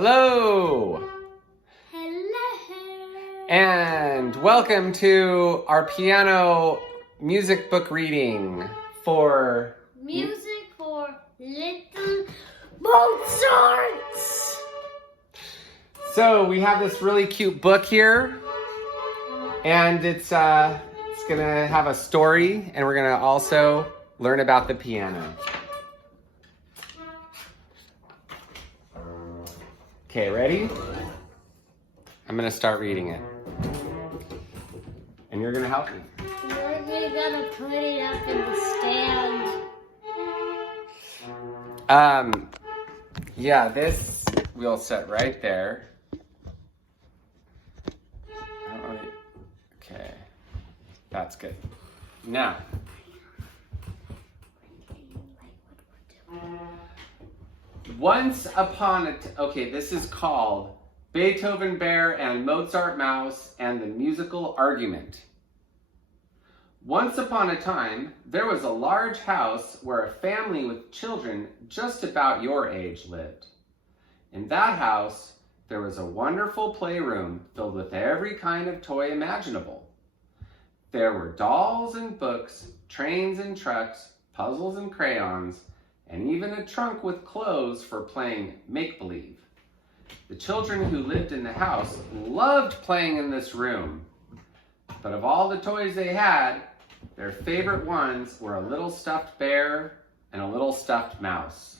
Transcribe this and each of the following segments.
Hello! Hello! And welcome to our piano music book reading for... Music for Little Mozarts! So we have this really cute book here, and it's gonna have a story, and we're gonna also learn about the piano. Okay, ready? I'm gonna start reading it. And you're gonna help me. We're gonna put it up in the stand. Yeah, this we'll set right there. Okay, that's good. Now, once upon a okay, this is called Beethoven Bear and Mozart Mouse and the Musical Argument. Once upon a time, there was a large house where a family with children just about your age lived. In that house, there was a wonderful playroom filled with every kind of toy imaginable. There were dolls and books, trains and trucks, puzzles and crayons, and even a trunk with clothes for playing make-believe. The children who lived in the house loved playing in this room. But of all the toys they had, their favorite ones were a little stuffed bear and a little stuffed mouse.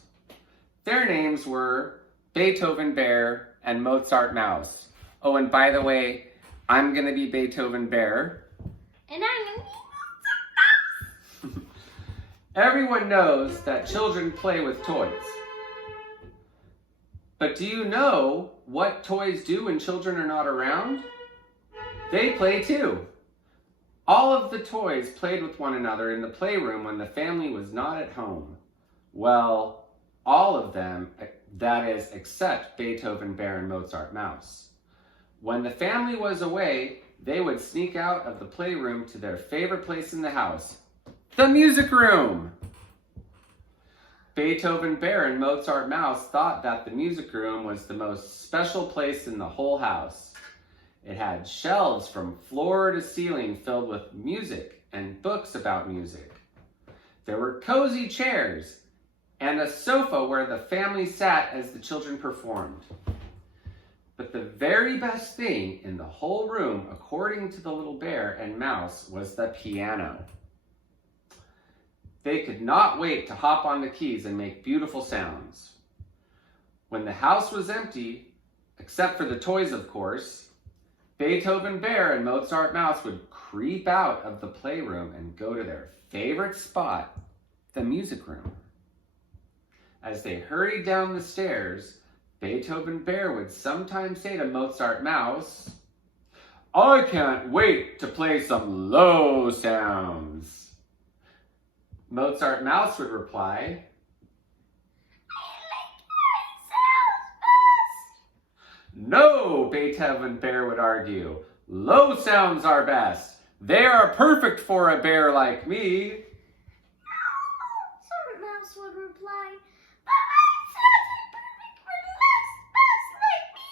Their names were Beethoven Bear and Mozart Mouse. Oh, and by the way, I'm gonna be Beethoven Bear. And I'm gonna be Mozart Mouse! Everyone knows that children play with toys. But do you know what toys do when children are not around? They play too. All of the toys played with one another in the playroom when the family was not at home. Well, all of them, that is, except Beethoven Bear and Mozart Mouse. When the family was away, they would sneak out of the playroom to their favorite place in the house, the music room. Beethoven Bear and Mozart Mouse thought that the music room was the most special place in the whole house. It had shelves from floor to ceiling filled with music and books about music. There were cozy chairs and a sofa where the family sat as the children performed. But the very best thing in the whole room, according to the little bear and mouse, was the piano. They could not wait to hop on the keys and make beautiful sounds. When the house was empty, except for the toys, of course, Beethoven Bear and Mozart Mouse would creep out of the playroom and go to their favorite spot, the music room. As they hurried down the stairs, Beethoven Bear would sometimes say to Mozart Mouse, "I can't wait to play some low sounds." Mozart Mouse would reply, "No," Beethoven Bear would argue. "Low sounds are best. They are perfect for a bear like me." No, Mozart Mouse would reply, "But my sounds are perfect for less mouse like me."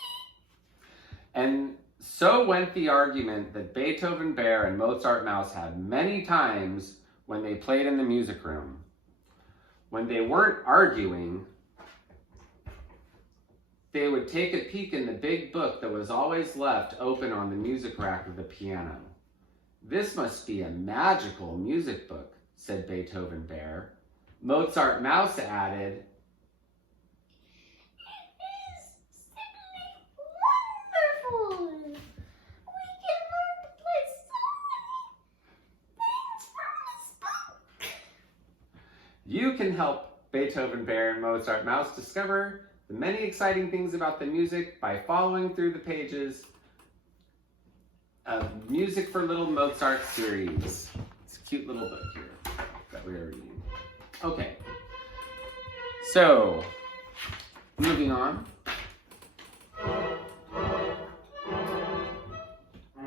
And so went the argument that Beethoven Bear and Mozart Mouse had many times when they played in the music room. When they weren't arguing, they would take a peek in the big book that was always left open on the music rack of the piano. "This must be a magical music book," said Beethoven Bear. Mozart Mouse added, "It is simply wonderful! We can learn to play so many things from this book!" You can help Beethoven Bear and Mozart Mouse discover the many exciting things about the music by following through the pages of Music for Little Mozart series. It's a cute little book here that we are reading. Okay, so moving on.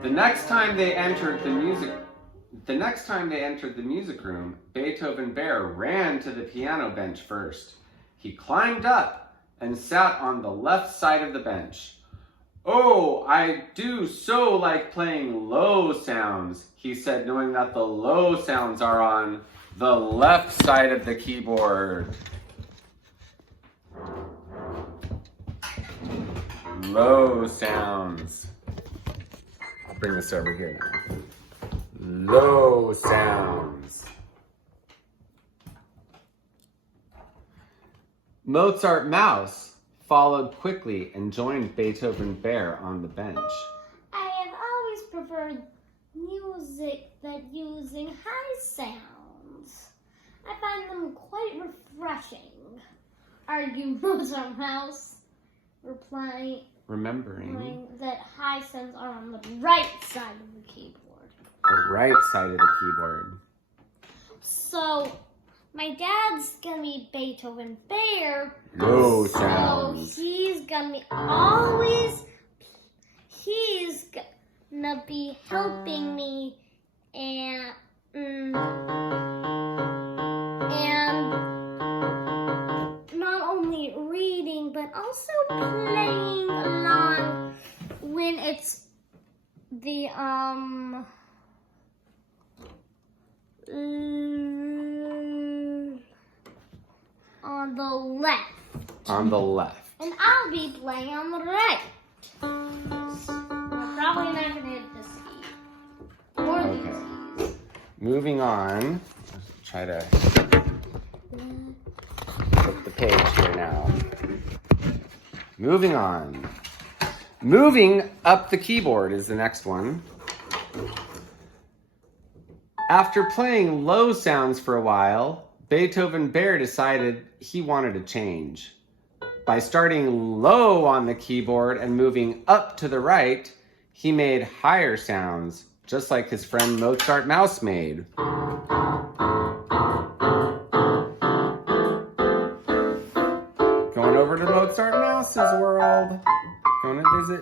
The next time they entered the music room, Beethoven Bear ran to the piano bench first. He climbed up and sat on the left side of the bench. "Oh, I do so like playing low sounds," he said, knowing that the low sounds are on the left side of the keyboard. Low sounds. I'll bring this over here now. Low sounds. Mozart Mouse followed quickly and joined Beethoven Bear on the bench. I have always preferred music that using high sounds. I find them quite refreshing, argued Mozart Mouse, Remembering that high sounds are on the right side of the keyboard. the right side of the keyboard. So, my dad's gonna be Beethoven Bear. Low So sounds. he's gonna be helping me and not only reading but also playing along when it's the on the left. On the left. And I'll be playing on the right. We're probably not going to hit this key. Or these keys. Moving on. Let's try to flip the page here now. Moving on. Moving up the keyboard is the next one. After playing low sounds for a while, Beethoven Bear decided he wanted to change. By starting low on the keyboard and moving up to the right, he made higher sounds, just like his friend Mozart Mouse made. Going over to Mozart Mouse's world. Going to visit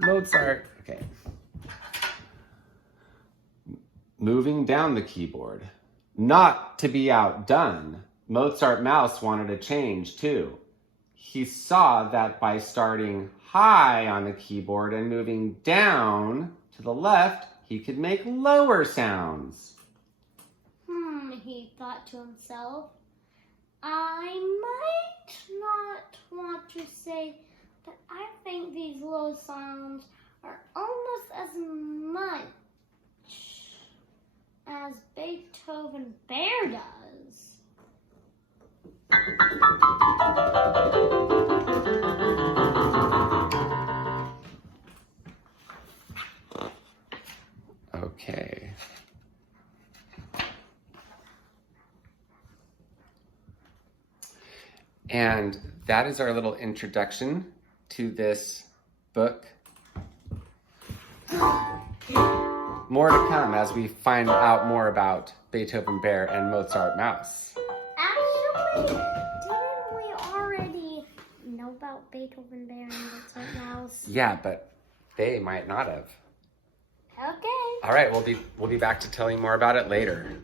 Mozart. Okay. Moving down the keyboard. Not to be outdone, Mozart Mouse wanted to change too. He saw that by starting high on the keyboard and moving down to the left, he could make lower sounds. He thought to himself, I might not want to say that I think these low sounds are almost as much as Beethoven Bear does. Okay. And that is our little introduction to this book. More to come as we find out more about Beethoven Bear and Mozart Mouse. Actually, didn't we already know about Beethoven Bear and Mozart Mouse? Yeah, but they might not have. Okay. All right, we'll be back to tell you more about it later.